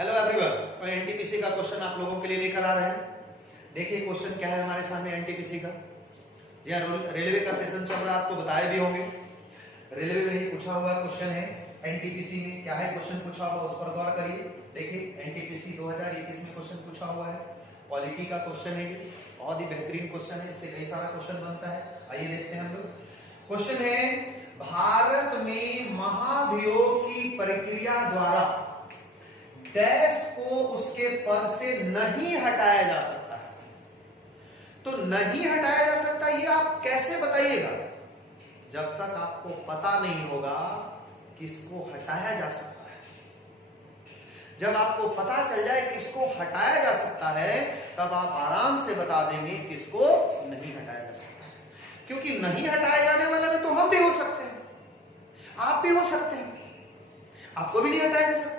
Hello everyone, NTPC का question आप लोगों के लिए लेकर आ रहे हैं। देखिए क्वेश्चन क्या है हमारे सामने एनटीपीसी का। जी हाँ, रेलवे का सेशन चल रहा है, आपको बताए भी होंगे। रेलवे में ही पूछा हुआ क्वेश्चन है। एनटीपीसी में क्या है क्वेश्चन पूछा हुआ, उस पर गौर करिए। देखिए एनटीपीसी 2021 में क्वेश्चन पूछा हुआ है, पॉलिटी का क्वेश्चन है। ये बहुत ही बेहतरीन क्वेश्चन है, इससे कई सारा क्वेश्चन बनता है। आइए देखते हैं हम लोग। क्वेश्चन है, भारत में महाभियोग की प्रक्रिया द्वारा डैश को उसके पद से नहीं हटाया जा सकता है। तो नहीं हटाया जा सकता, ये आप कैसे बताइएगा? जब तक आपको पता नहीं होगा किसको हटाया जा सकता है। जब आपको पता चल जाए किसको हटाया जा सकता है, तब आप आराम से बता देंगे किसको नहीं हटाया जा सकता है। क्योंकि नहीं हटाए जाने वाले में तो हम भी हो सकते हैं, आप भी हो सकते हैं। आपको भी नहीं हटाया जा सकता है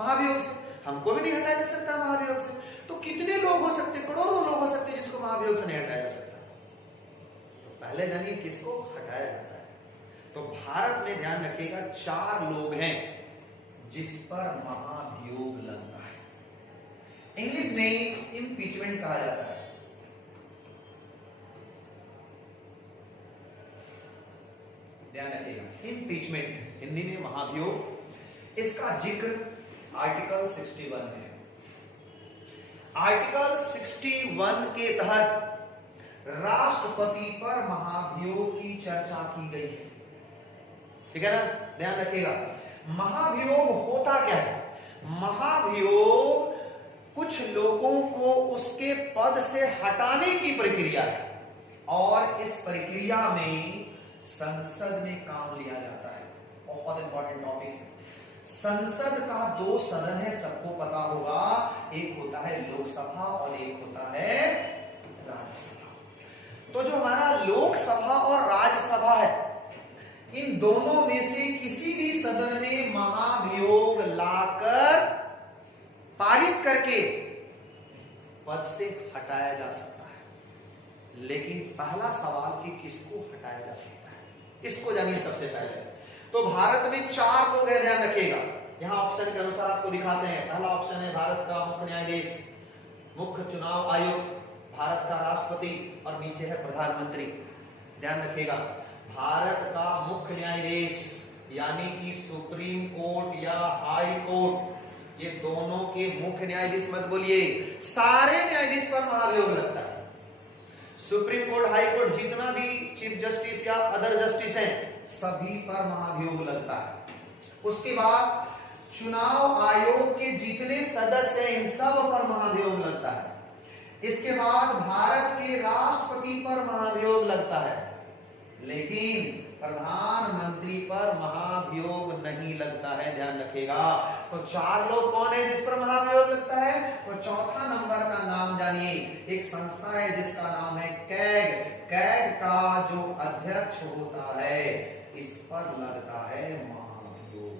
महाभियोग से, हमको भी नहीं हटाया जा सकता महाभियोग से। तो कितने लोग हो सकते, करोड़ों लोग हो सकते जिसको महाभियोग से नहीं हटाया जा सकता। तो पहले जानिए किसको हटाया जाता है। तो भारत में ध्यान रखिएगा 4 लोग हैं जिस पर महाभियोग लगता है। इंग्लिश में इंपीचमेंट कहा जाता है। ध्यान रखिएगा, इंपीचमेंट हिंदी में महाभियोग। इसका जिक्र आर्टिकल 61 है। आर्टिकल 61 के तहत राष्ट्रपति पर महाभियोग की चर्चा की गई है। ठीक है ना, ध्यान रखिएगा। महाभियोग होता क्या है? महाभियोग कुछ लोगों को उसके पद से हटाने की प्रक्रिया है, और इस प्रक्रिया में संसद में काम लिया जाता है। बहुत इंपॉर्टेंट टॉपिक है। संसद का 2 सदन है, सबको पता होगा। एक होता है लोकसभा और एक होता है राज्यसभा। तो जो हमारा लोकसभा और राज्यसभा है, इन दोनों में से किसी भी सदन में महाभियोग लाकर पारित करके पद से हटाया जा सकता है। लेकिन पहला सवाल कि किसको हटाया जा सकता है, इसको जानिए सबसे पहले। तो भारत में 4 लोग हैं, ध्यान रखिएगा। यहां ऑप्शन के अनुसार आपको दिखाते हैं। पहला ऑप्शन है भारत का मुख्य न्यायाधीश, मुख्य चुनाव आयुक्त, भारत का राष्ट्रपति, और नीचे है प्रधानमंत्री। ध्यान रखिएगा, भारत का मुख्य न्यायाधीश यानी कि सुप्रीम कोर्ट या हाई कोर्ट, ये दोनों के मुख्य न्यायाधीश मत बोलिए, सारे न्यायाधीश पर महाभियोग लगता है। सुप्रीम कोर्ट, हाई कोर्ट, जितना भी चीफ जस्टिस या अदर जस्टिस हैं, सभी पर महाभियोग लगता है। उसके बाद चुनाव आयोग के जितने सदस्य हैं, इन सब पर महाभियोग लगता है। इसके बाद भारत के राष्ट्रपति पर महाभियोग लगता है, लेकिन प्रधानमंत्री पर महाभियोग नहीं लगता है। ध्यान रखिएगा। तो 4 लोग कौन है जिस पर महाभियोग लगता है? तो चौथा नंबर का नाम जानिए। एक संस्था है जिसका नाम है कैग। कैग का जो अध्यक्ष होता है, इस पर लगता है महाभियोग।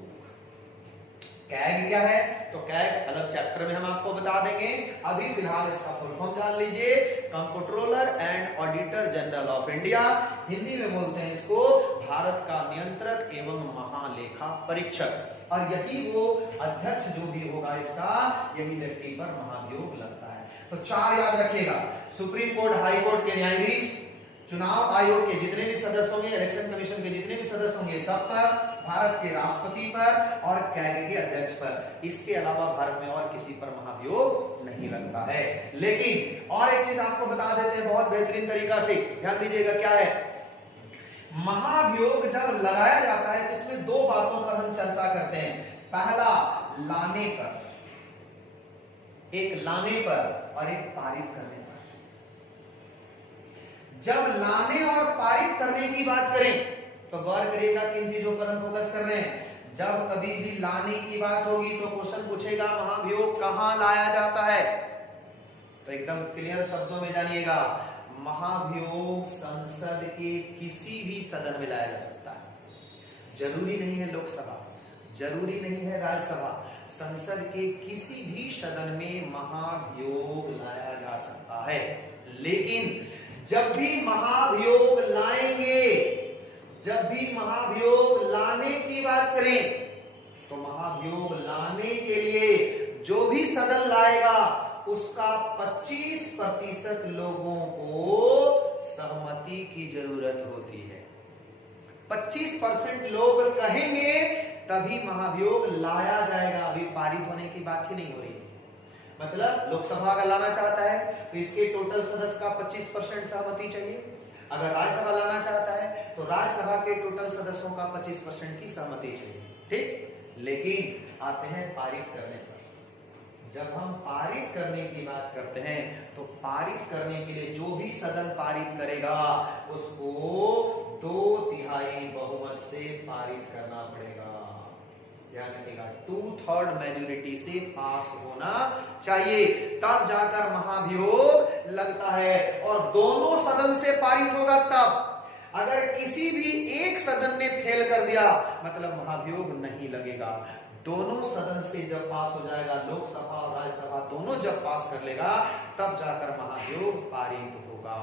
कैग क्या है? तो कैग अलग चैप्टर में हम आपको बता देंगे। अभी फिलहाल इसका फुल फॉर्म जान लीजिए, comptroller and auditor general of India. Hindi में बोलते हैं इसको भारत का नियंत्रक एवं महालेखा परीक्षक। और यही वो अध्यक्ष जो भी होगा इसका, यही व्यक्ति पर महाभियोग लगता है। तो 4 याद रखिएगा, सुप्रीम कोर्ट, हाई कोर्ट के न्यायाधीश, चुनाव आयोग के जितने भी सदस्य होंगे, इलेक्शन कमीशन के जितने भी सदस्य होंगे, सब पर, भारत के राष्ट्रपति पर और कैग के अध्यक्ष पर। इसके अलावा भारत में और किसी पर महाभियोग नहीं लगता है। लेकिन और एक चीज आपको बता देते हैं बहुत बेहतरीन तरीका से, ध्यान दीजिएगा। क्या है? महाभियोग जब लगाया जाता है, इसमें 2 बातों पर हम चर्चा करते हैं। पहला लाने पर, एक लाने पर और एक पारित करने पर। जब लाने और पारित करने की बात करें तो गौर करिएगा किन चीजों पर हम फोकस कर रहे हैं। जब कभी भी लाने की बात होगी तो क्वेश्चन पूछेगा महाभियोग कहां लाया जाता है। तो एकदम क्लियर शब्दों में जानिएगा, महाभियोग संसद के किसी भी सदन में लाया जा सकता है। जरूरी नहीं है लोकसभा, जरूरी नहीं है राज्यसभा, संसद के किसी भी सदन में महाभियोग लाया जा सकता है। लेकिन जब भी महाभियोग लाएंगे, जब भी महाभियोग लाने की बात करें, तो महाभियोग लाने के लिए जो भी सदन लाएगा उसका 25% लोगों को सहमति की जरूरत होती है। 25% लोग कहेंगे तभी महाभियोग लाया जाएगा। अभी पारित होने की बात ही नहीं हो रही है। मतलब लोकसभा अगर लाना चाहता है तो इसके टोटल सदस्य का 25% सहमति चाहिए। अगर राज्यसभा लाना चाहता है तो राज्यसभा के टोटल सदस्यों का 25% की सहमति चाहिए। ठीक, लेकिन आते हैं पारित करने पर। जब हम पारित करने की बात करते हैं तो पारित करने के लिए जो भी सदन पारित करेगा उसको 2/3 बहुमत से पारित करना पड़ेगा। ध्यान रखिएगा, 2/3 मेजोरिटी से पास होना चाहिए, तब जाकर महाभियोग लगता है। और दोनों सदन से पारित होगा तब। अगर किसी भी एक सदन ने फेल कर दिया मतलब महाभियोग नहीं लगेगा। दोनों सदन से जब पास हो जाएगा, लोकसभा और राज्यसभा दोनों जब पास कर लेगा तब जाकर महाभियोग पारित होगा।